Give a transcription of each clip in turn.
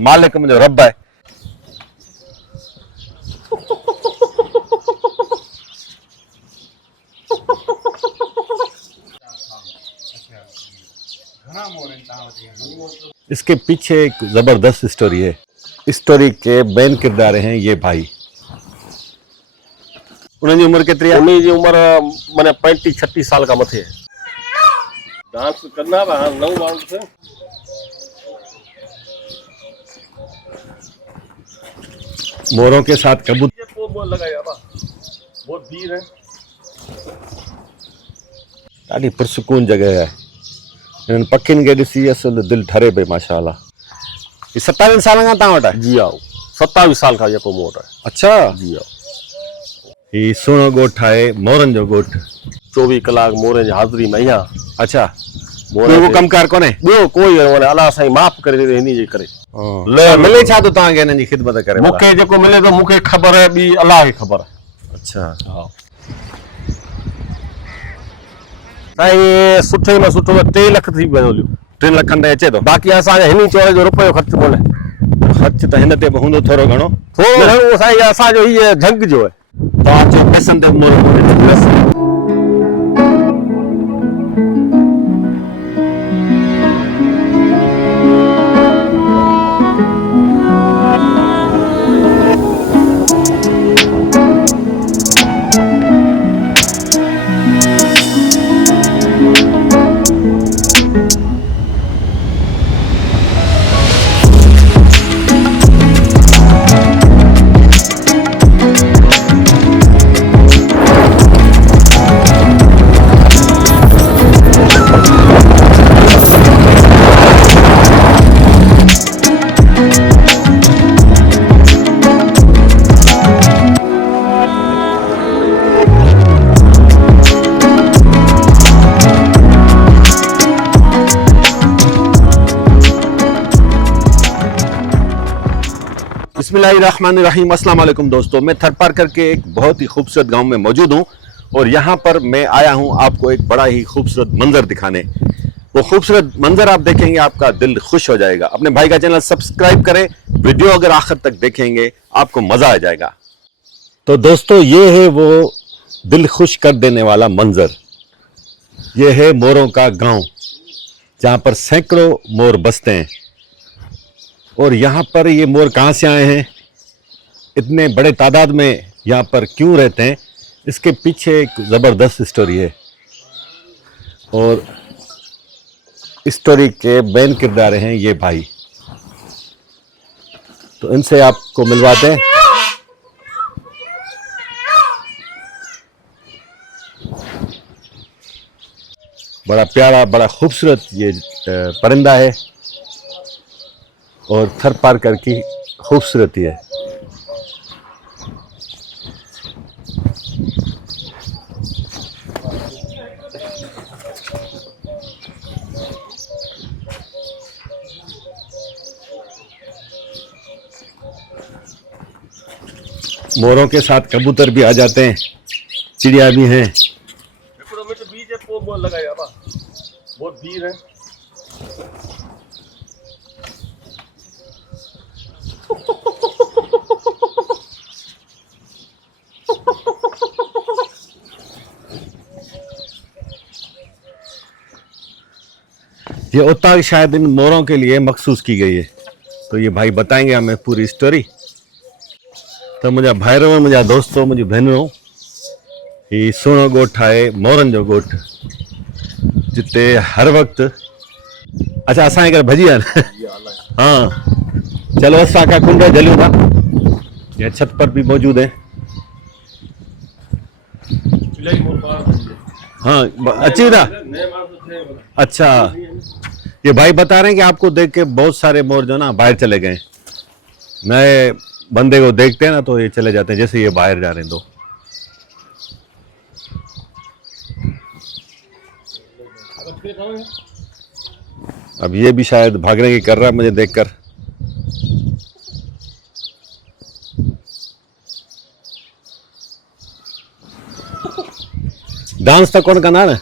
मालिक मुंहिंजो रब आहे। इसके पीछे एक जबरदस्त स्टोरी है। स्टोरी के मेन किरदार हैं ये भाई। उन्हनि जी उम्र केतिरी आहे? उन्हीं जी उम्र माने 35-36 साल का मथे है। डांस करना बा नौ माण्हू से मोरों के साथ कबूतर। ये बोल लगाया बा बहुत भीड़ है। ॾाढी पुरसकून जगह है। इन्हनि पखियुनि खे ॾिसी असुल दिलि ठरे पई माशाअल्लाह। ये 27 साल खां तव्हां वटि आहे? जी आओ 27 साल का ये को मोट है। अच्छा जी आओ ही सुहिणो ॻोठु आहे, मोरनि जो ॻोठु। 24 कलाक मोरे जी हाज़िरी में यहाँ। अच्छा मोरे ॿियो को कमकार कोन्हे? ॿियो कोई अलाह साईं माफ़ करे दे हिनी जे करे। ले मिले छा थो तव्हांखे हिननि जी ख़िदमत करे? मूंखे जेको मिले थो मूंखे ख़बर है, ॿी अलाह खे ख़बर है। अच्छा हा साईं सुठे में सुठो 3 लाख थी वियो हलियो। 3 लखनि ताईं अचे थो? बाक़ी असांजे हिनी चोरे जो रुपयो ख़र्च कोन्हे। ख़र्च त हिन ते बि हूंदो थोरो घणो? थोरो घणो साईं असांजो हीअ झंग जो है। तव्हां चओ पैसनि ते मोर कोन्हे? बिस्मिल्लाहिर्रहमानिर्रहीम। अस्सलाम वालेकुम दोस्तों, मैं थरपारकर के एक बहुत ही खूबसूरत गांव में मौजूद हूं और यहां पर मैं आया हूं आपको एक बड़ा ही खूबसूरत मंजर दिखाने। वो खूबसूरत मंजर आप देखेंगे आपका दिल खुश हो जाएगा। अपने भाई का चैनल सब्सक्राइब करें, वीडियो अगर आखिर तक देखेंगे आपको मजा आ जाएगा। तो दोस्तों ये है वो दिल खुश कर देने वाला मंजर। ये है मोरों का गाँव जहाँ पर सैकड़ों मोर बसते हैं। और यहाँ पर ये मोर कहाँ से आए हैं, इतने बड़े तादाद में यहाँ पर क्यों रहते हैं, इसके पीछे एक ज़बरदस्त स्टोरी है। और स्टोरी के मेन किरदार हैं ये भाई। तो इनसे आपको मिलवाते हैं। बड़ा प्यारा बड़ा खूबसूरत ये परिंदा है और थरपारकर की खूबसूरती है। मोरों के साथ कबूतर भी आ जाते हैं, चिड़िया भी हैं। बोल लगाया बा बहुत भीड़ है। ये उतार शायद इन मोरों के लिए मखसूस की गई है। तो ये भाई बताएंगे हमें पूरी स्टोरी। तो मुझे भाइरों, मुझे दोस्तों, मुझे बहनों, ये सुहिणो ॻोठु आहे, मोरनि जो ॻोठु, जिते हर वक्त अच्छा असांजे घर भजी आहिनि। हाँ चलो असां का कुंड जलियूं था। ये छत पर भी मौजूद है। हाँ अच्छी था। अच्छा ये भाई बता रहे हैं कि आपको देख के बहुत सारे मोर जो ना बाहर चले गए। नए बंदे को देखते हैं ना तो ये चले जाते हैं, जैसे ये बाहर जा रहे हैं। तो अब ये भी शायद भागने की कर रहा है मुझे देखकर। डांस तो कौन कंदा न?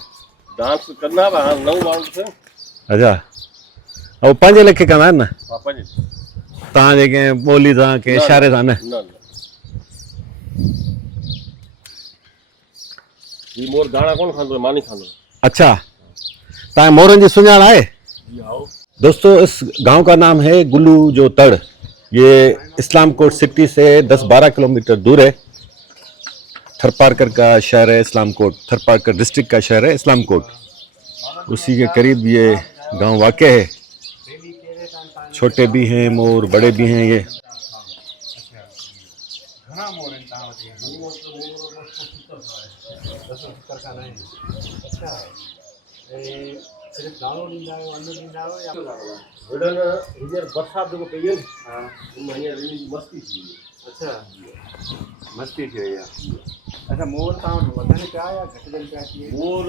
डांस करना बा 9 माण्हू से। अच्छा अब 5 लेखे कंदा आहिनि न? पापा जी तव्हां जेके ॿोली तव्हांखे इशारे सां न? न ये मोर दाना कौन खांदो, मां नहीं खांदो। अच्छा, तव्हां मोरनि जी सुञाण आहे? जी आओ। दोस्तों, इस गांव का नाम है गुलू जो तड़। ये इस्लामकोट सिटी से 10-12 किलोमीटर दूर है। थरपारकर का शहर है इस्लामकोट, थरपारकर डिस्ट्रिक्ट का शहर है इस्लामकोट, उसी के करीब ये गांव वाक़ है। छोटे भी हैं मोर, बड़े भी हैं ये। बरसात जो पई है मस्ती थी। अच्छा, मस्ती थी भैया। अच्छा, मोर तव्हां वटि वधनि पिया या घटिजनि पिया थी? मोर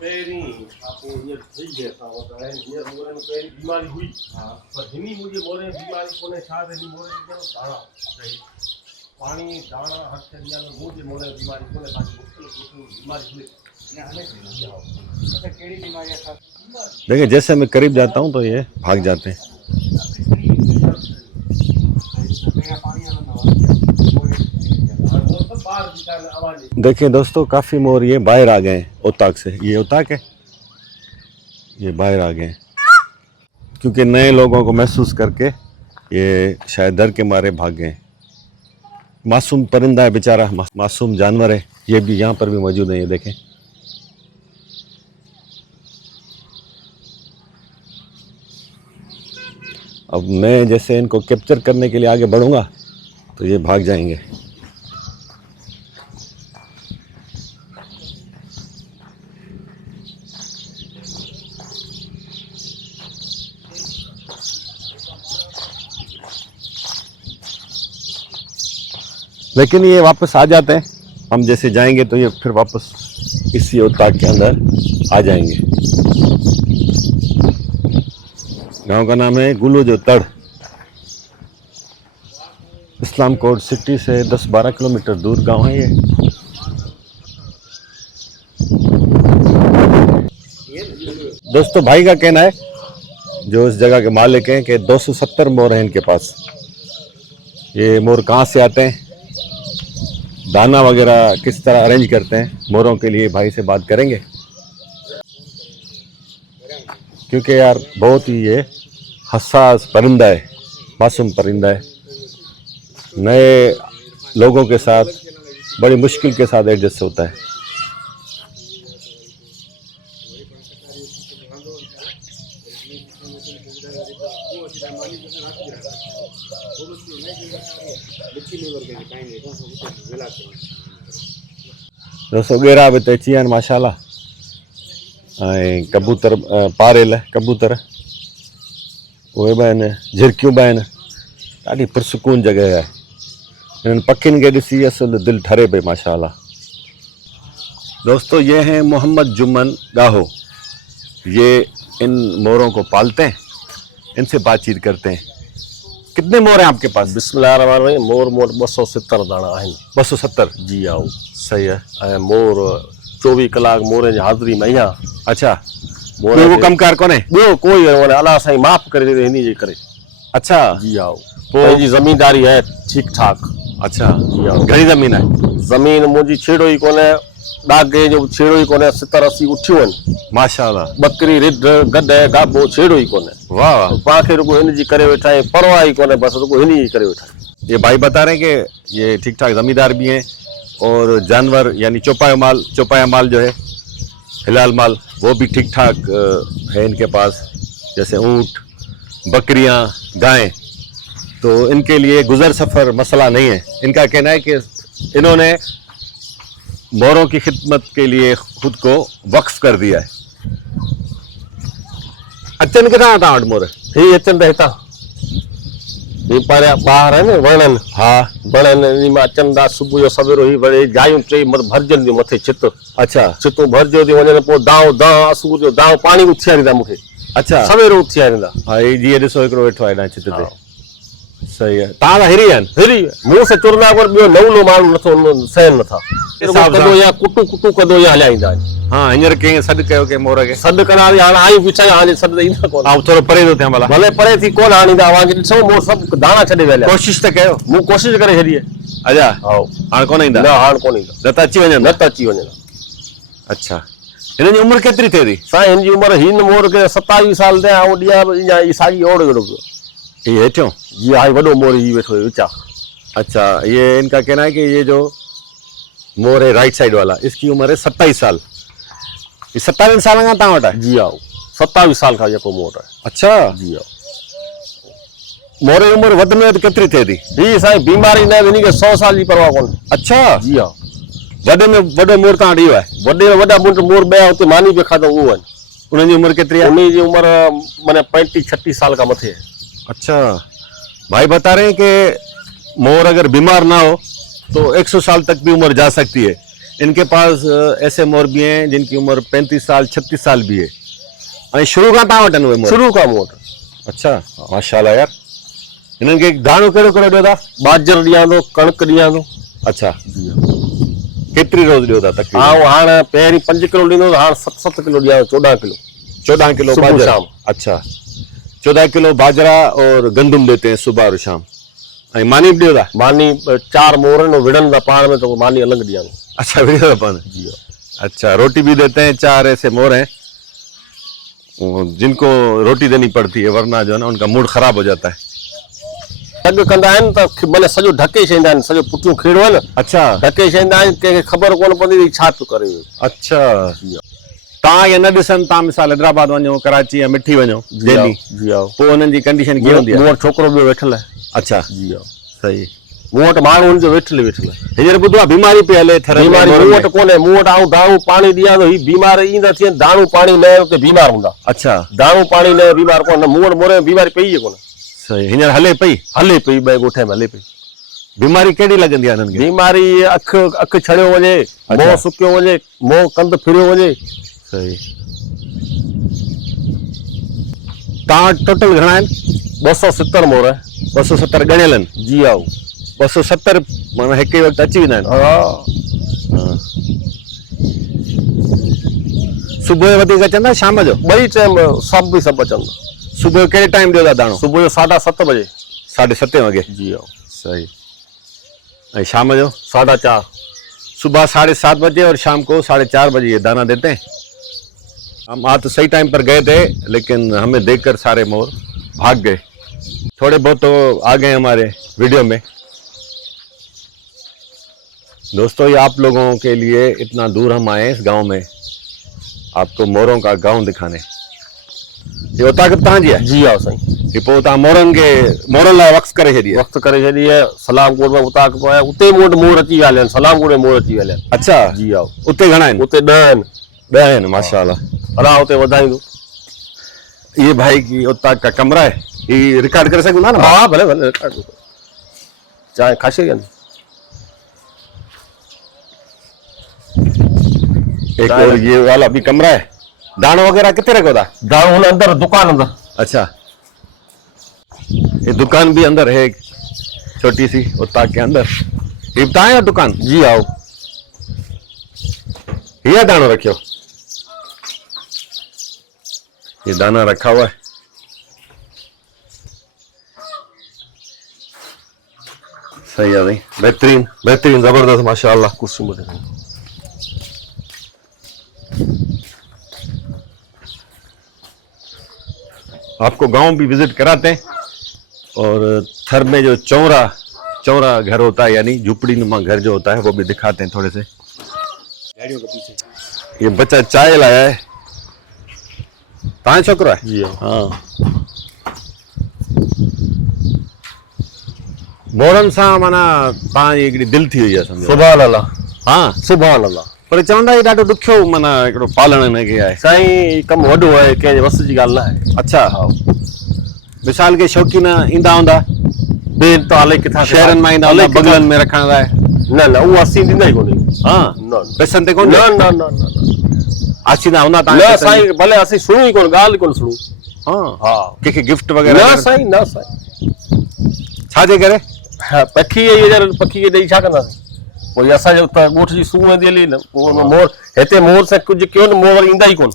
पहिरीं आपको हींअर थी गया था होता है, हींअर मोर में पहिरीं बीमारी हुई। हाँ, पर हिनी मुझे मोर में बीमारी कोने छा रही, मोर में दाणा रही, पानी दाणा हर शरीर में मुझे मोर में बीमारी कोने, बाकी मुश्किल बीमारी हुई। अच्छा, केड़ी बीमारियां था? देखिए, जैसे मैं करीब जाता हूँ तो ये भाग जाते हैं। देखिए दोस्तों, काफ़ी मोर ये बाहर आ गए हैं ओताक से। ये ओताक है, ये बाहर आ गए हैं क्योंकि नए लोगों को महसूस करके ये शायद डर के मारे भाग गए। मासूम परिंदा है बेचारा, मासूम जानवर है। ये भी यहाँ पर भी मौजूद है, ये देखें। अब मैं जैसे इनको कैप्चर करने के लिए आगे बढ़ूंगा तो ये भाग जाएंगे। लेकिन ये वापस आ जाते हैं। हम जैसे जाएंगे तो ये फिर वापस इसी ओताक के अंदर आ जाएंगे। गांव का नाम है गुलू जो तड़। इस्लामकोट सिटी से 10-12 किलोमीटर दूर गांव है ये। दोस्तों, भाई का कहना है, जो इस जगह के मालिक हैं, कि 270 मोर हैं इनके पास। ये मोर कहाँ से आते हैं, दाना वगैरह किस तरह अरेंज करते हैं मोरों के लिए, भाई से बात करेंगे। क्योंकि यार बहुत ही ये हसास परिंदा है, मासूम परिंदा है। नए लोगों के साथ बड़ी मुश्किल के साथ एडजस्ट होता है। दोस्तों, गेरा बि त अची विया आहिनि माशाल्लाह। ऐं कबूतर, पारेल कबूतर उहे बि आहिनि, झिरकियूं बि आहिनि। ॾाढी पुरसकून जॻह आहे। इन्हनि पखियुनि खे ॾिसी असुलु दिलि ठरे पई माशाल्लाह। दोस्तों, ये हैं मोहम्मद जुम्मन गाहो। ये इन मोरों को पालते हैं, इनसे बातचीत करते हैं। कितने मोर हैं आपके पास? बिस्मिल्लाहिर्रहमानिर्रहीम। मोर मोट 270 दाना आहिनि। 270? जी आओ। सही है। ऐं मोर 24 कलाक मोर जी हाज़िरी में आहियां। अच्छा, मोर ॿियो को कमकार कोन्हे? ॿियो कोई अलाह साईं माफ़ करे ॾे हिन जे करे। अच्छा जी आओ। पंहिंजी ज़मीनदारी है ठीक ठाक। अच्छा, जी आओ। घणी ज़मीन आहे? ज़मीन मुंहिंजी छेड़ो ई कोन्हे, ॾागे जो छेड़ो ई कोन्हे। 70-80 उठियूं आहिनि माशाल्लाह। बकरी, रिढ, गॾ, गाबो छेड़ो ई कोन्हे। वाह वाह। पाण खे रुगो हिन जी करे वेठा आहियूं, परवाह ई कोन्हे, बसि रुगो हिन जी करे वेठा आहियूं। ये भाई बता रहे हैं कि ये ठीक ठाक जमींदार भी हैं और जानवर यानी चौपाया माल जो है, हिलाल माल, वो भी ठीक ठाक है इनके पास, जैसे ऊँट, बकरियां, गायें। तो इनके लिए गुजर सफ़र मसला नहीं है। इनका कहना है कि इन्होंने मोरों की खिदमत के लिए खुद को वक्फ कर दिया है। अचन किथां था वटि मोर? ही अचनि त हितां, ही परियां ॿाहिरि आहिनि वणनि। हा, वणनि इन में अचनि था सुबुह जो सवेरो। ही वरी जायूं टे भरजनि थियूं मथे, छित अच्छा छितूं भरजो थी वञनि। पोइ दाव असुर जो दाव पाणी उथियारींदा मूंखे, अच्छा। सवेरो उथियारींदा। हा, ये ॾिसो हिकिड़ो वेठो आहे हेॾां छित ते। सही है तव्हां हिरी आहिनि हेरी मुंहुं से चुरंदा पर ॿियो नवलो माण्हू नथो सहन नथा हिसाब सां। कदो या कुटू कुटू कदो या हलाईंदा आहिनि हाँ हींअर कंहिं सॾु कयो के मोर खे सॾु कंदा हाणे आयूं पीछा हाणे सॾु त ईंदा कोन ऐं थोरो परे थो थियां भला भले परे थी कोन आणींदा वांगे ॾिसो मोर सभु दाणा छॾे विया कोशिशि त कयो मूं कोशिशि करे छॾी आहे अच्छा हा हाणे कोन ईंदा न हाणे कोन ईंदा न त अची वञनि न त अची वञे अच्छा हिननि जी उमिरि केतिरी थिए थी साईं हिन जी उमिरि हिन मोर खे 27 साल थिया ऐं ॾिया ई साॻी ओड़ो वेड़ो पियो ये हेठियों जी हाणे वॾो मोर ही वेठो है ऊंचा अच्छा ये इनका कहना है कि ये जो मोर है राइट साइड वाला इसकी उम्र है 27 साल ये 27 साल का तव्हां वटि आहे जी आओ 27 साल का जेको मोर है अच्छा जी आओ मोर जी उमिरि वधि में वधि केतिरी थिए थी ही साईं बीमारी न हिन खे 100 साल जी परवाह कोन अच्छा जी आओ वॾे में वॾो मोर तव्हां वटि इहो आहे वॾे में वॾा मुंड मोर ॿिया हुते मानी पे खाधो उहो आहिनि उन्हनि जी उमिरि केतिरी आहे उन्हीं जी उम्र माने 35-36 साल का मथे है अच्छा भाई बता रहे हैं कि मोर अगर बीमार ना हो तो 100 साल तक भी उम्र जा सकती है इनके पास ऐसे मोर भी हैं जिनकी उम्र 35 साल 36 साल भी है ऐं शुरू खां तव्हां वटि आहिनि उहे मोर शुरू का मोर अच्छा माशाल्लाह यार हिननि खे दाणो कहिड़ो कहिड़ो ॾियो था बाजर ॾियां थो कणिक ॾियां थो अच्छा केतिरी रोज़ ॾियो था तकरीबन ऐं हाणे पहिरीं 5 किलो ॾींदो हाणे 7 किलो ॾियां 14 किलो 14 किलो सुबह बाजरा शाम। अच्छा 14 किलो बाजरा और गंदुम देते हैं सुबह और शाम ऐं मानी बि ॾियो था मानी 4 मोर आहिनि विढ़नि था पाण में तो मानी अलॻि ॾियां थो अच्छा वीडियो अपन जी अच्छा रोटी भी देते हैं 4 ऐसे मोर हैं जिनको रोटी देनी पड़ती है वरना जो है ना उनका मूड खराब हो जाता है अॻु कंदा आहिनि त माने सॼो ढके छॾींदा आहिनि सॼो पुठियूं खीड़ो आहे न अच्छा ढके छॾींदा आहिनि कंहिंखे ख़बर कोन पवंदी छा पियो करे अच्छा तव्हां ये न ॾिसनि तव्हां मिसाल हैदराबाद वञो कराची या मिठी वञो दिल्ली जी आओ पोइ हुननि जी कंडीशन कीअं हूंदी मूं आहे वटि छोकिरो ॿियो वेठल आहे अच्छा जी आओ सही मूं वटि माण्हू हुनजो वेठल वेठल आहे हींअर ॿुधो आहे बीमारी पई हले थर में, बीमारी मोर मूं में। वटि कोन्हे मूं वटि आऊं दाणू पाणी ॾियां थो ही बीमार ईंदा थियनि दाणू पाणी न उते बीमार हूंदा अच्छा दाणू पाणी न बीमार कोन मूं वटि मोरे में बीमारी पई आहे कोन सही हींअर हले पई हले पई ॿ ॻोठे में हले पई बीमारी कहिड़ी लॻंदी आहे हिननि खे बीमारी अखि छड़ियो वञे मुंहुं सुकियो वञे मुंहुं कंधु फिरियो वञे सही तव्हां वटि टोटल घणा आहिनि 270 मोर आहे 270 ॻणियल आहिनि जी आओ 270 माना हिक ई वक़्तु अची वेंदा आहिनि हा सुबुह जो वधीक अचंदा शाम जो ॿई टाइम सभु अचंदा सुबुह जो कहिड़े टाइम ॾियो था दाणो सुबुह जो 7:30 बजे 7:30 वॻे जी आओ सही ऐं शाम जो 4:30 सुबह 7:30 बजे और शाम को 4:30 बजे ये दाना देते हैं हम आज तो सही टाइम पर गए थे लेकिन हमें देखकर सारे मोर भाग गए थोड़े बहुत तो आ गए हमारे वीडियो में दोस्तों ये आप लोगों के लिए इतना दूर हम आए इस गांव में आपको मोरों का गांव दिखाने ये उता के तव्हां जी आहे जी आओ साईं ये पोइ तव्हां मोरनि लाइ वक़्तु करे छॾी आहे वक़्तु करे छॾी आहे सलामकोट में उता खां पोइ उते मूं वटि मोर अची विया आहिनि सलामकोट में मोर अची विया आहिनि अच्छा जी आओ उते घणा आहिनि उते 10 आहिनि 10 आहिनि माशाल्लाह हला उते वधाईंदो ये भाई की उता का कमरा है ये रिकॉर्ड करे सघंदा ना हा भले भले चाहे खासे आहिनि एक और ये वाला भी कमरा है दाणो वगैरह कितने रखो था दाणो हुन अंदर दुकान अंदर अच्छा ये दुकान भी अंदर है एक छोटी सी उता के अंदर ये बताए दुकान जी आओ ये दाणो रखियो ये दाना रखा हुआ है सही है भाई बेहतरीन बेहतरीन जबरदस्त माशाल्लाह कुर्सी में रखो। आपको गांव भी विजिट कराते हैं और थर में जो चौरा घर होता है यानी झुपड़ी नुमा घर जो होता है वो भी दिखाते हैं थोड़े से ये बच्चा चाय लाया है तव्हां छोकिरो आहे जी हाँ मोरनि सां माना तव्हांजी हिकिड़ी दिलि थी वई आहे सम्झो सुभान अल्लाह हाँ सुभान अल्लाह पर चवंदा ही ॾाढो ॾुखियो माना हिकिड़ो पालण हिनखे आहे साईं कमु वॾो आहे कंहिंजे वस जी ॻाल्हि न आहे अच्छा मिसाल के शौक़ीन ईंदा हूंदा ॿिए त अलाए किथां शहरनि मां ईंदा हूंदा बगलनि में रखण लाइ न न उहो असीं ॾींदा ई कोन्हे हाँ न पैसनि ते कोन न न न न आसींदा हूंदा न तव्हां साईं भले असीं सुणूं ई कोन ॻाल्हि कोन सुणूं हाँ हा कंहिंखे गिफ्ट न वग़ैरह साईं न साईं छा जे करे? हा पखी हीअ पखी खे ॾेई छा कंदासीं? पोइ असांजे उतां ॻोठ जी सूह वेंदी हली न, पोइ मोर हिते मोर से कुझु कयो न मोर वरी ईंदा ई कोन।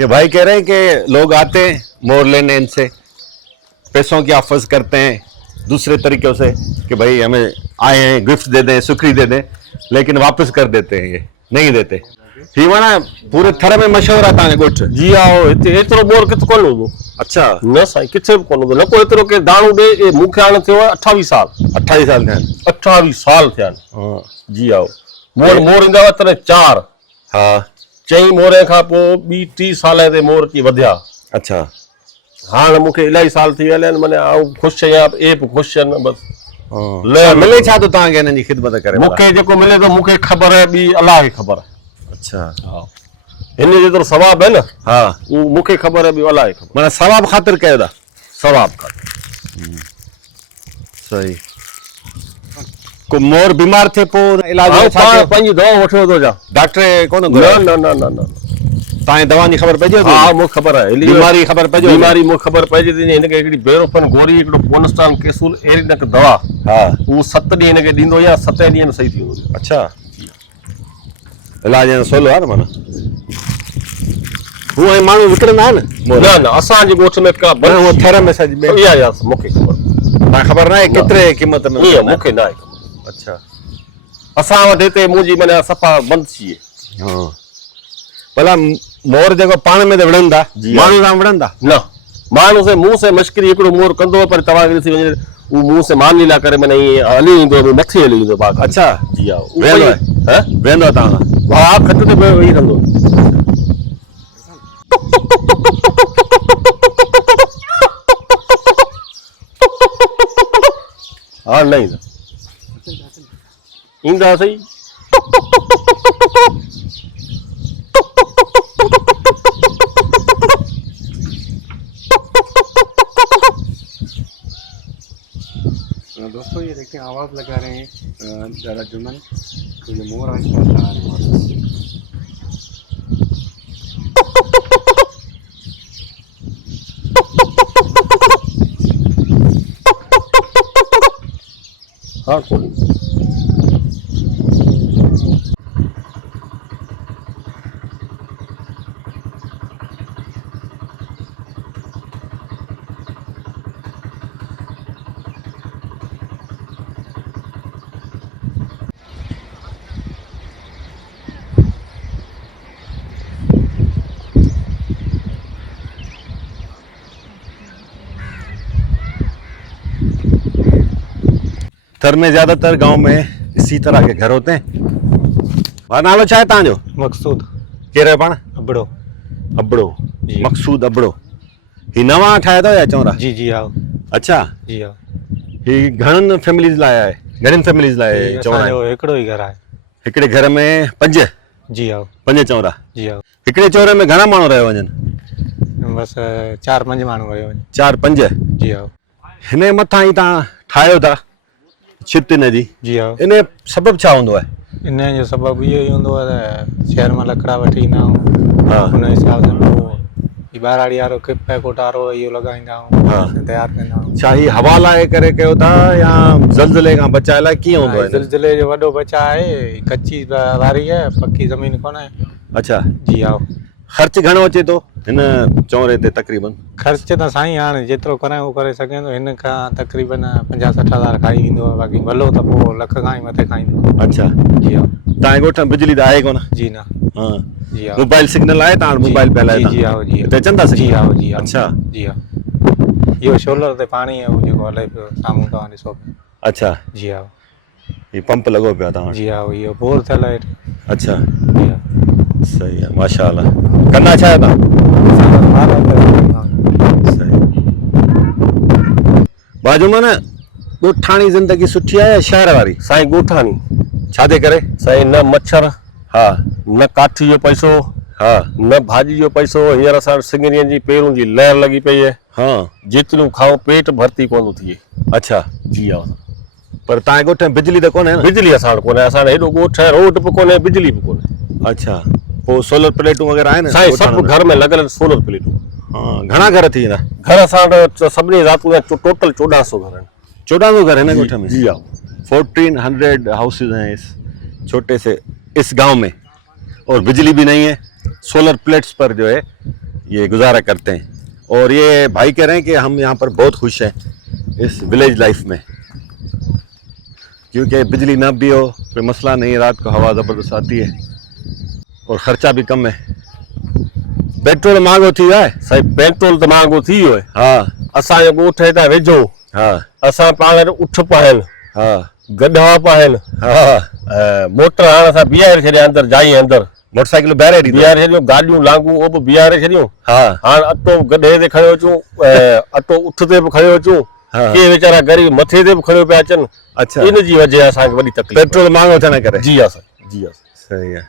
ये भाई कह रहे हैं कि लोग आते हैं मोर लेने, इनसे पैसों की ऑफर्स करते हैं दूसरे तरीकों से कि भाई हमें आए हैं गिफ्ट दे दें, सुखड़ी दे दें, लेकिन वापस कर देते हैं, ये नहीं देते। ही माना पूरे थर में मशहूर आहे तव्हांजो ॻोठ? जी हा, हिते एतिरो मोर किथे कोन हूंदो। अच्छा, न साईं किथे बि कोन हूंदो, न को एतिरो के दाणो ॾे। मूंखे हाणे थियो आहे 28 साल। 28 साल थिया आहिनि। 28 साल थिया आहिनि। हाँ जी हा, मोर ईंदा हुआ तॾहिं 4। हाँ 4 मोरे खां पोइ ॿी 30 साल ते मोर अची वधिया। अच्छा, हाणे मूंखे इलाही साल थी विया आहिनि, माने आउं ख़ुशि आहियां, एप ख़ुशि आहिनि बसि। हाँ मिले छा तो तव्हांखे हिननि जी ख़िदमत करे? मूंखे जेको मिले थो मूंखे ख़बर आहे, ॿी अलाह खे ख़बर आहे। अच्छा, हा हिन जेतिरो सवाबु आहे न, हा उहो मूंखे ख़बर आहे, ॿी अलाह खे ख़बर। माना सवाब ख़ातिर कयो था? सवाबु ख़ातिर। सही। को मोर बीमार थे पोइ इलाज पंहिंजी दवा वठो थो जा, डॉक्टर कोन न घुरायो? न न न न तव्हांजी दवाउनि जी ख़बर पइजी? हा मूंखे ख़बर आहे। बीमारी ख़बर पइजी? बीमारी मूंखे ख़बर पइजी थी। हिनखे हिकिड़ी बेरोपन गोरी, हिकिड़ो पोनस्टान कैप्सूल, एरिडक दवा, हा उहो 7 ॾींहं हिनखे ॾींदो या 7 ॾींहं में सही थी वेंदो। अच्छा, इलाज सवलो आहे न माना? हूअं ऐं माण्हू विकिणंदा आहिनि मोर? न न असांजे ॻोठ में का न, हूअं थर में सॼी ॿिए इहा इहा मूंखे ख़बर। तव्हां ख़बर न आहे केतिरे क़ीमत में? ईअं मूंखे न आहे ख़बर। अच्छा, असां वटि हिते मुंहिंजी माना सफ़ा बंदि थी विए। हाँ भला मोर जेको पाण में त विढ़ंदा, माण्हू सां विढ़ंदा? न माण्हू से मुंहुं से मश्करी हिकिड़ो मोर कंदो, पर तव्हांखे ॾिसी वञे उहो मुंहुं से मानलीला करे माना ईअं हली ईंदो, मथे हली ईंदो बाग़। अच्छा, जी हा, वेंदो आहे? वेंदो आहे तव्हां सां? हा खट ते वेही रहंदो। हा न ईंदा, ईंदा सही। दोस्तों ये देखिए आवाज़ लगा रहे हैं ज़रा जुमन, तो ये मोर आज पास आ रहे हैं वापस। हाँ कोई थर में ज्यादातर गांव में इसी तरह के घर होते हैं। और नालो छा है तव्हांजो? मकसूद केरु आहे पाण? अबड़ो। अबड़ो, जी। मकसूद अबड़ो। ही नवां ठाहिया अथव या चवरा? जी जी हाँ अच्छा, जी हाँ। ही घणनि फैमिलीज़ लाइ आहे? घणनि फैमिलीज़ लाइ चवरा? असांजो हिकिड़ो ई घर आहे। हिकिड़े घर में 5? जी हाँ 5 चवरा? जी हाँ। हिकिड़े चवरे में घणा माण्हू रहियो वञनि? बसि 4-5 माण्हू रहियो वञे। 4-5? जी हाँ हिन मथां ई तव्हां ठाहियो था छित हिन जी? जी हाँ। इन सबबु छा हूंदो आहे? इन जो सबबु इहो ई हूंदो आहे त शहर मां लकड़ा वठी ईंदा आहियूं। हा हुन हिसाब सां पोइ ॿाराड़ी वारो किप कोटारो इहो लॻाईंदा आहियूं। हा। तयारु कंदा आहियूं। छा ही हवा लाइ करे कयो था या ज़लज़ले खां बचाइण लाइ कीअं हूंदो आहे? ज़िलज़िले जो वॾो बचा आहे, कच्ची वारी आहे, पक्की ज़मीन कोन्हे। अच्छा, जी हाँ। ख़र्च घणो अचे थो हिन चवरे ते तक़रीबन? ख़र्च त साईं हाणे जेतिरो कराए उहो करे सघे थो। हिन खां तक़रीबन 50-60 हज़ार खाई ईंदो आहे, बाक़ी भलो त पोइ लख खां ई मथे खाईंदो। अच्छा, जी हाँ। तव्हांजे ॻोठ में बिजली त आहे कोन? जी न। हाँ, जी हाँ। मोबाइल सिग्नल आहे? तव्हां मोबाइल पे हलाए? जी हाँ जी हिते अचनि था जी सिग्नल? हाँ जी हाँ। अच्छा जी हाँ। इहो सोलर ते पाणी आहे जेको हले पियो साम्हूं तव्हां ॾिसो पिया। अच्छा, जी हाँ। ये पंप लॻो पियो आहे तव्हां वटि? जी हाँ इहो बोर थियल आहे हेठि। अच्छा, जी हाँ। सही आहे, माशाअल्लाह। कंदा छा आहियो तव्हां? सही। बाजू में न ॻोठाणी ज़िंदगी सुठी आहे या शहर वारी? साईं ॻोठाणी। छा जे करे? साईं न मच्छर, हा न काठी जो पैसो, हा न भाॼी जो पैसो। हींअर असां सिंगरियुनि जी पेरूं जी लहर लॻी पई आहे। हाँ, जेतिरियूं खाऊं पेट भरती कोन थिए। अच्छा। जी हाँ। पर तव्हांजे ॻोठ में बिजली त कोन्हे न? बिजली असां वटि कोन्हे। असां हेॾो ॻोठ आहे, रोड बि कोन्हे, बिजली बि कोन्हे। अच्छा, पोइ सोलर प्लेटूं वग़ैरह आहिनि? साईं सभु घर में लॻल सोलर प्लेटूं। हाँ, घणा घर थी वेंदा? घर असां वटि सभिनी ज़ातूं जा टोटल 1400 घर आहिनि। 1400 घर है ना कोठा में? जी हाँ। 1400 हाउसेज हैं इस छोटे से इस गांव में, और बिजली भी नहीं है। सोलर प्लेट्स पर जो है ये गुजारा करते हैं। और ये भाई कह रहे हैं कि हम यहाँ पर बहुत खुश हैं इस विलेज लाइफ में, क्योंकि बिजली ना भी हो कोई मसला नहीं, रात को हवा ज़बरदस्त आती है और ख़र्चा भी कम है। पेट्रोल महंगो थी है साईं, पेट्रोल तो महंगो थी वियो आहे। हाँ असांजे ॻोठ हेठां वेझो हाँ असां पाण उठ पिया आहिनि, हाँ गड्ढा पिया आहिनि, हाँ मोटर हाणे असां बीहारे छॾिया अंदरि, जाई अंदरि मोटरसाइकिल ॿाहिरि ॾींदो। बीहारे छॾियूं, गाॾियूं लांघूं उहो बि बीहारे छॾियूं। हाँ हाणे अटो गड्ढे ते खणियो अचूं, अटो उठ ते बि खणियो अचूं, हाँ। के वीचारा ग़रीब मथे ते बि खणियो पिया अचनि। अच्छा, इन जी वजह असांखे वॾी तकलीफ़। पेट्रोल महंगो थियण करे। जी हा साईं, जी हा। सही है।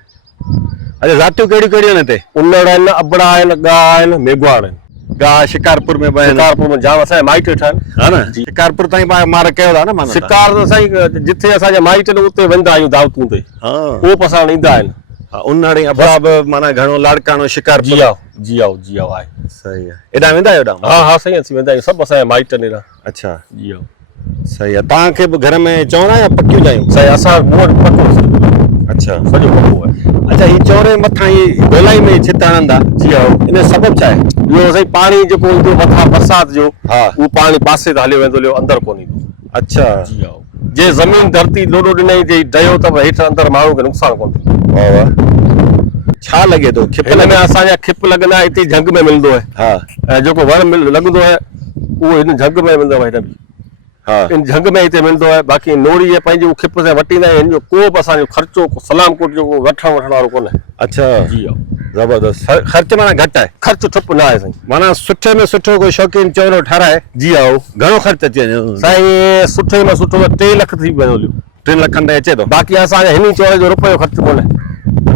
अच्छा, ज़ातियूं कहिड़ियूं कहिड़ियूं आहिनि हिते? उन्नड़ आहिनि, अबड़ा आहिनि, ॻाह आहिनि, मेघवाड़ आहिनि। गा शिकारपुर में बि आहिनि। शिकारपुर में जाम असांजा माइट वेठा आहिनि। हा न, जी। शिकारपुर ताईं मार कयो था न माना? शिकार त साईं जिथे असांजा माइट आहिनि उते वेंदा आहियूं दावतूं ते, हाँ उहो बि असां वटि ईंदा आहिनि। हाँ, उन्हाड़ी अबड़ा बि माना घणो लाड़काणो शिकारपुर। जी आओ, जी आओ, जी आओ आहे। सही है। एॾां वेंदा आहियो एॾां? हा हा साईं, असीं वेंदा आहियूं, सभु असांजा माइट आहिनि एॾा। अच्छा, जी आओ सही है। तव्हांखे बि घर में चवणा या पकियूं जायूं? साईं, असां मूं वटि पको अच्छा, सॼो पको आहे। अच्छा, ही चौरे मथां ही गोलाई में छित हणंदा, जी आओ। इन सबबु छा आहे? ॿियो साईं, पाणी जेको ईंदो मथां बरसाति जो, हा। उहो पाणी पासे ते हलियो वेंदो, अंदरि कोन ईंदो। अच्छा, जी आओ। जे ज़मीन धरती लोॾो ॾिनई जे डहियो त हेठि अंदरि माण्हू खे नुक़सानु कोन थिए। वाह वाह। छा लॻे थो? खिप हिन में लॻे? असांजा खिप लॻंदा आहे, हिते झंग में मिलंदो आहे, हा ऐं जेको वण लॻंदो आहे उहो हिन झंग में मिलंदो आहे। हिन में हा इन झंग में हिते मिलंदो आहे। बाक़ी नोड़ी आहे पंहिंजी खिप सां वटींदा आहियूं। हिन जो को बि असांजो ख़र्चो सलाम कोट जो वठण वारो कोन्हे। अच्छा, जी आओ। ज़बरदस्त। ख़र्च माना घटि आहे? ख़र्चु ठप न आहे साईं। माना सुठे में सुठो कोई शौक़ीन चौरो ठाराए, जी आओ घणो ख़र्च अची वञे? साईं, सुठे में सुठो 3 लख थी वेंदो। 3 लखनि ताईं अचे थो? बाक़ी असांजे हिन चौरे जो रुपयो ख़र्चु कोन्हे।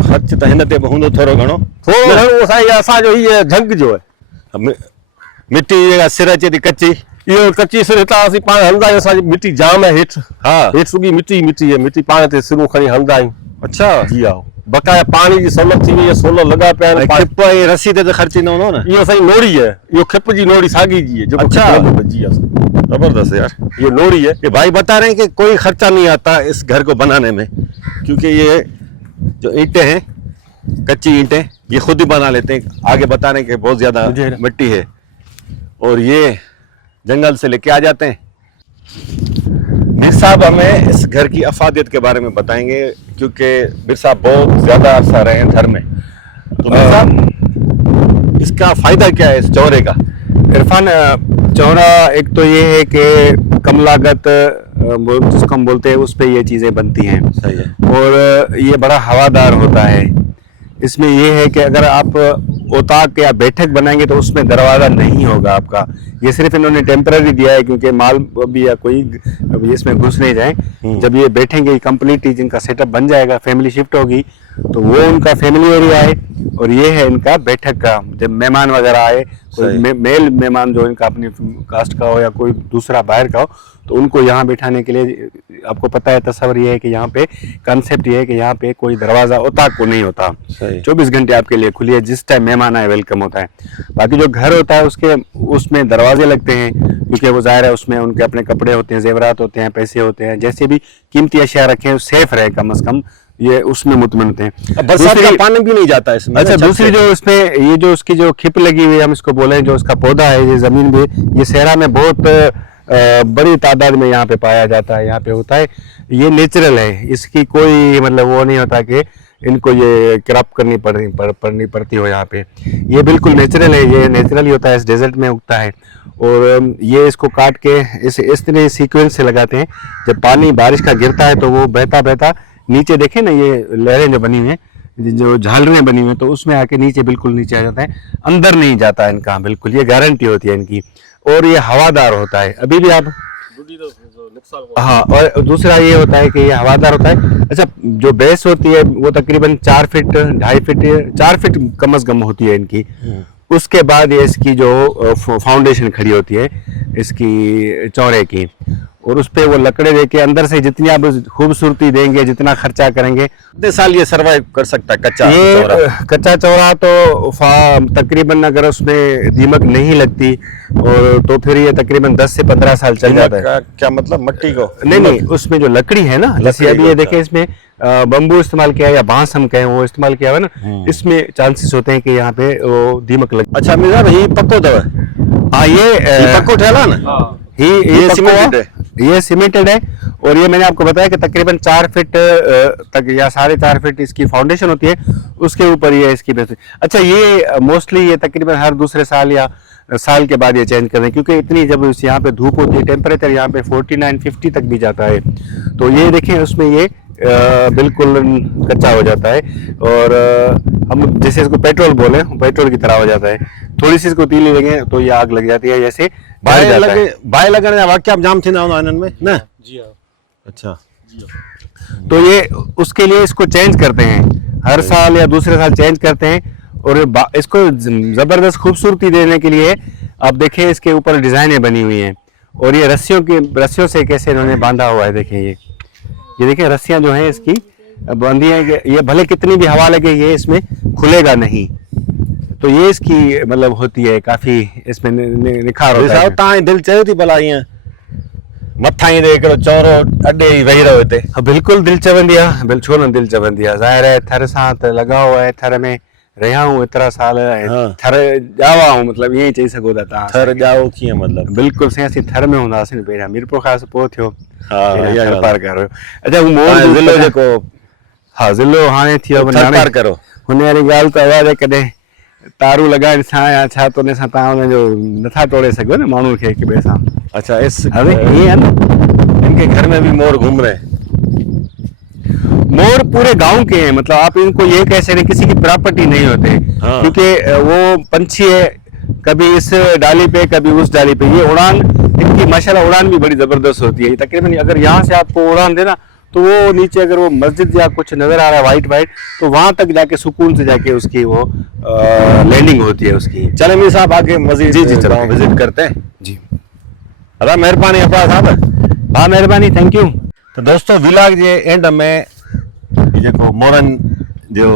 ख़र्च त हिन ते बि हूंदो थोरो घणो? थोरो घणो साईं, असांजो हीअ झंग जो आहे। मिट्टी जेका सिर अचे थी कच्ची, इहो कच्ची सिर हितां असीं पाण हणंदा आहियूं। असांजी मिट्टी जाम आहे हेठि, हा हेठि सुगी मिट्टी आहे, मिट्टी पाण ते सिरूं खणी हणंदा आहियूं। अच्छा, जी आओ। बक़ाया पाणी जी सहूलियत थी वई आहे, सोलर लॻा पिया ऐं आहिनि। खिप ऐं रस्सी ते त ख़र्च ईंदो हूंदो न? इहो साईं नोड़ी है, इहो खिप जी नोड़ी साॻी जी है, जेको अच्छा। खिप लॻंदो आहे। जी हाँ, जबरदस्त यार। ये नोड़ी है। ये भाई बता रहे हैं कि कोई खर्चा नहीं आता इस घर को बनाने में, क्योंकि ये जो ईंटें हैं, कच्ची ईंटें, ये खुद ही बना लेते हैं। आगे बता रहे हैं कि बहुत ज्यादा मिट्टी है और ये जंगल से लेके आ जाते हैं। मीर साहब हमें इस घर की अफादियत के बारे में बताएंगे, क्योंकि मीर साहब बहुत ज्यादा अरसा रहे हैं घर में। तो मीर साहब, इसका फायदा क्या है इस चौरे का? इरफान, चौरा एक तो ये है कि कम लागत जिसको हम बोलते हैं उस पे ये चीज़ें बनती हैं। सही है। और ये बड़ा हवादार होता है। इसमें ये है कि अगर आप ओताक या बैठक बनाएंगे तो उसमें दरवाज़ा नहीं होगा आपका। ये सिर्फ इन्होंने टेम्पररी दिया है, क्योंकि माल भी या कोई अभी इसमें घुस नहीं जाए। जब ये बैठेंगे कंप्लीट जिनका सेटअप बन जाएगा, फैमिली शिफ्ट होगी, तो वो उनका फैमिली एरिया है और ये है इनका बैठक का। जब मेहमान वगैरह आए, कोई मेल मेहमान जो इनका अपनी कास्ट का हो या कोई दूसरा बाहर का हो, तो उनको यहाँ बैठाने के लिए, आपको पता है तस्वर ये है कि यहाँ पे कॉन्सेप्ट ये है कि यहाँ पे कोई दरवाज़ा ओताक को नहीं होता। 24 घंटे आपके लिए खुली है, जिस टाइम मेहमान आए वेलकम होता है। बाकी जो घर होता है उसके उसमें दरवाजे लगते हैं, क्योंकि वो ज़ाहिर है उसमें उनके अपने कपड़े होते हैं, जेवरात होते हैं, पैसे होते हैं, जैसे भी कीमती अशिया रखें सेफ रहे कम से कम, ये उसमें मुतमइन थे। बरसात का पानी भी नहीं जाता इसमें? अच्छा, दूसरी जो इसमें ये जो उसकी जो खिप लगी हुई है, हम इसको बोले, जो उसका पौधा है, ये जमीन भी, ये सहरा में बहुत बड़ी तादाद में यहाँ पे पाया जाता है, यहाँ पे होता है। ये नेचुरल है, इसकी कोई मतलब वो नहीं होता कि इनको ये क्रॉप करनी पड़ती हो। यहाँ पे ये बिल्कुल नेचुरल है, ये नेचुरल ही होता है, इस डेजर्ट में उगता है। और ये इसको काट के इस तरह सीक्वेंस से लगाते हैं। जब पानी बारिश का गिरता है तो वो बहता बहता नीचे, देखें ना ये लहरें जो बनी हुई हैं, जो झालरें बनी हुई हैं, तो उसमें आके नीचे बिल्कुल नीचे आ जाता है, अंदर नहीं जाता इनका बिल्कुल, ये गारंटी होती है इनकी। और ये हवादार होता है, अभी भी आप, हाँ। और दूसरा ये होता है कि ये हवादार होता है। अच्छा, जो बेस होती है वो तकरीबन 4 फीट 2.5 फीट 4 फीट कम से कम होती है इनकी। उसके बाद ये इसकी जो फाउंडेशन खड़ी होती है इसकी चौरे की, और उस पे वो लकड़े देके अंदर से जितनी आप खूबसूरती देंगे, जितना खर्चा करेंगे। कितने साल ये सरवाइव कर सकता है कच्चा ये चौरा? कच्चा चौरा तो तकरीबन अगर उसमें दीमक नहीं लगती और तो फिर ये तकरीबन 10 से 15 साल चल जाता है। क्या मतलब मट्टी को? नहीं, उसमें जो लकड़ी है ना, जैसे अभी ये देखें इसमें बम्बू इस्तेमाल किया है या बांस हम कहें वो इस्तेमाल किया हुआ है ना, इसमें चांसेस होते हैं कि यहाँ पे वो दीमक लग। अच्छा मीर साहब ये पक्को दवा? हाँ, ये पक्को ठहला ना? ये सीमेंटेड सीमेंटेड है? ये सीमेंटेड है और ये मैंने आपको बताया कि तकरीबन 4 फीट तक या 4.5 फीट इसकी फाउंडेशन होती है, उसके ऊपर ये इसकी बेस। अच्छा, ये मोस्टली ये तकरीबन हर दूसरे साल या साल के बाद ये चेंज कर रहे हैं, क्योंकि इतनी जब यहाँ पे धूप होती है, टेम्परेचर यहाँ पे 49-50 तक भी जाता है, तो ये देखें उसमें ये बिल्कुल कच्चा हो जाता है और हम जैसे इसको पेट्रोल बोले, पेट्रोल की तरह हो जाता है। थोड़ी सी इसको तीली लगे तो ये आग लग जाती है, जैसे बाय लगे बाय लगने जा वाक्य जाम थी ना इनन में ना? जी हाँ। अच्छा, तो ये उसके लिए इसको चेंज करते हैं, हर साल या दूसरे साल चेंज करते हैं और इसको जबरदस्त खूबसूरती देने के लिए आप देखें इसके ऊपर डिजाइनें बनी हुई हैं और ये रस्सियों से कैसे इन्होंने बांधा हुआ है। देखें ये देखें रस्सियां जो हैं इसकी बंधी हैं कि ये भले कितनी भी हवा लगे ये इसमें खुलेगा नहीं, तो ये इसकी मतलब होती है काफी इसमें निखार होता है। ताई दिल चयो थी भला ईअं मथा ही दे करो चौरो अड्डे ही वेही रहो हिते? हाँ, बिल्कुल दिल चवंदी आहे, बिल्कुल न दिल चवंदी आहे। ज़ाहिर है थर सां त लॻाव आहे, थर में रहिया हूं एतिरा साल, हाँ। थर ॼावा हूं, मतलब ईअं ई चई सघो था तव्हां। थर जाओ कीअं मतलब? बिल्कुल साईं, असीं थर में हूंदा हुआसीं पहिरियां, मीरपुर खां पोइ थियो हाँ, इहा ॻाल्हि। पार कयो। अच्छा, हू मोर हाणे ज़िलो जेको हा ज़िलो हाणे थी वियो थर पार करो। हुन वारी ॻाल्हि त आवाज़ कॾहिं तारू लॻाइण सां या छा त उन सां तव्हां हुनजो नथा तोड़े सघो न माण्हू खे हिक ॿिए सां। अच्छा, इस अरे ये है ना, इनके घर में भी मोर घूम रहे हैं? मोर पूरे गांव के हैं, मतलब आप इनको ये कह सकते हैं किसी की प्रॉपर्टी नहीं होते, हाँ। क्योंकि वो पंछी है, कभी इस डाली पे कभी उस डाली पे। ये उड़ान इनकी माशाल्लाह उड़ान भी बड़ी जबरदस्त होती है। तकरीबन अगर यहाँ से आपको उड़ान देना तो वो नीचे अगर वो मस्जिद या कुछ नजर आ रहा है वाइट तो वहां तक जाके सुकून से जाके उसकी वो लैंडिंग होती है उसकी। चले मीर साहब आगे मजीद जी, चलो। गाँव विजिट करते हैं। जी अदा मेहरबानी अब्बास साहब। हाँ, मेहरबानी, थैंक यू। तो दोस्तों विलाग जे एंड में जेको मोरन जो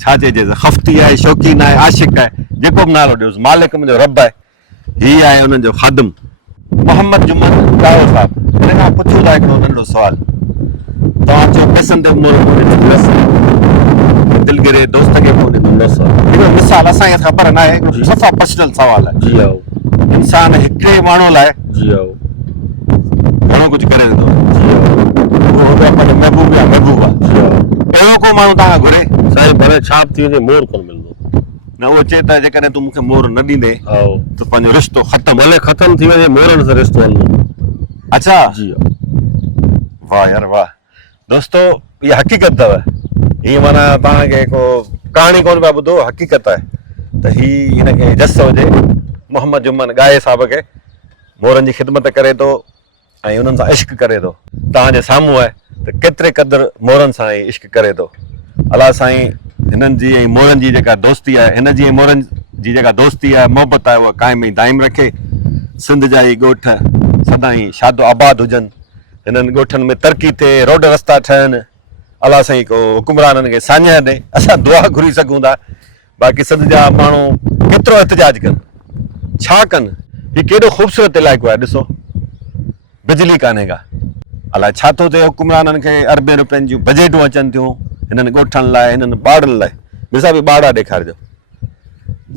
छा चइजे खफ्ती आहे, शौकीन आहे, आशिक आहे, जेको बि नालो ॾियोसि, मालिक मुंहिंजो रब आहे, हीअ आहे उन्हनि जो ख़ादिम मोहम्मद जुमन गाओ साहब। हिन खां पुछूं था हिकिड़ो नंढो सुवाल, तव्हां चयो पैसनि ते मोर कोन्हे, दिलगिरे दोस्त खे कोन्हे दोस्त। हिकिड़ो मिसाल असांखे ख़बर न आहे, हिकिड़ो सफ़ा पर्सनल सुवाल आहे। जी आओ। इंसान हिकिड़े माण्हू लाइ जी आओ। घणो कुझु करे वेंदो, जी आओ। उहो हूंदो आहे पंहिंजो महबूब या महबूबा। जी आओ। अहिड़ो को माण्हू तव्हां घुरे साईं भले छाप थी वञे मोर कोन मिलंदो। न, उहो चए त जेकॾहिं तूं मूंखे मोर न ॾींदे आओ। त पंहिंजो रिश्तो ख़तमु। भले ख़त्म थी वञे मोरनि सां रिश्तो हलंदो। अच्छा, जी आओ। वाह यार वाह। दोस्तों इहा हक़ीक़त अथव, हीअ माना तव्हांखे को कहाणी कोन पिया ॿुधो, हक़ीक़त आहे त हीअ हिनखे जस हुजे मोहम्मद जुमन गाए साहिब खे मोरनि जी ख़िदमत करे थो ऐं उन्हनि सां इश्क करे थो। तव्हांजे साम्हूं आहे त केतिरे क़दुरु मोरनि सां ई इश्क करे थो। अलाह साईं हिननि जी ऐं मोरनि जी जेका दोस्ती आहे, हिन जी ऐं मोरनि जी जेका दोस्ती आहे, मोहबत आहे, उहा क़ाइम ऐं दाइम रखे। सिंध जा ई ॻोठ सदाईं शादो आबाद हुजनि, हिननि ॻोठनि में तरक़ी थिए, रोड रस्ता ठहनि, अलाह साईं को हुकुमराननि खे साञा ॾे। असां दुआ घुरी सघूं था। बाक़ी सिंध जा माण्हू केतिरो एहतजाज कनि, छा कनि, हीउ केॾो ख़ूबसूरत इलाइक़ो आहे। ॾिसो बिजली कान्हे का, अलाए छा थो थिए, हुकुमराननि खे अरबे रुपयनि जूं बजेटूं अचनि थियूं हिननि ॻोठनि लाइ, हिननि ॿारनि लाइ। ॾिसा बि ॿार ॾेखारिजो,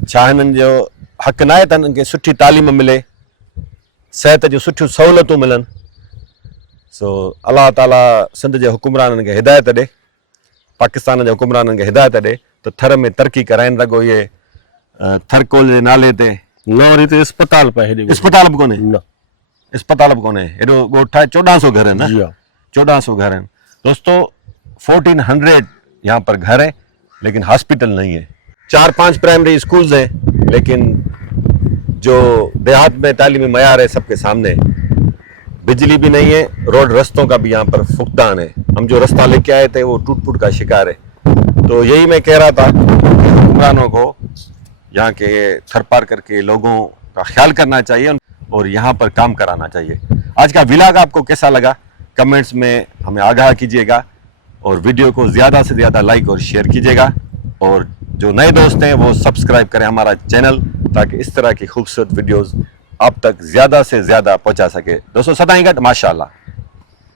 छा हिननि जो हक़ न आहे त हिननि खे सुठी तालीम मिले, सिहत जूं सुठियूं सहूलियतूं मिलनि। सो अलाह ताला सिंध जे हुकुमराननि खे हिदायत ॾे, पाकिस्तान जे हुकुमराननि खे हिदायत ॾे त थर में तरक़ी कराइनि। लॻो इहे थरकोल जे नाले ते न वरी त अस्पताल पए हेॾे। अस्पताल बि कोन्हे, न। अस्पताल बि कोन्हे, हेॾो ॻोठ आहे, 1400 घर हैं जी ना, हाँ। 1400 घर हैं दोस्तों। 1400 यहाँ पर घर है लेकिन हॉस्पिटल नहीं है। 4-5 प्राइमरी स्कूल्स हैं लेकिन जो देहात में तालीमी मयार है सबके सामने। बिजली भी नहीं है, रोड रस्तों का भी यहाँ पर फुकदान है। हम जो रास्ता लेके आए थे वो टूट फूट का शिकार है। तो यही मैं कह रहा था हुक्मरानों को यहाँ के थर पार करके लोगों का ख्याल करना चाहिए और यहाँ पर काम कराना चाहिए। आज का व्लॉग आपको कैसा लगा कमेंट्स में हमें आगाह कीजिएगा, और वीडियो को ज़्यादा से ज़्यादा लाइक और शेयर कीजिएगा, और जो नए दोस्त हैं वो सब्सक्राइब करें हमारा चैनल, ताकि इस तरह की खूबसूरत वीडियोस आप तक ज़्यादा से ज़्यादा पहुंचा सके। दोस्तों सदाई गट माशाल्लाह।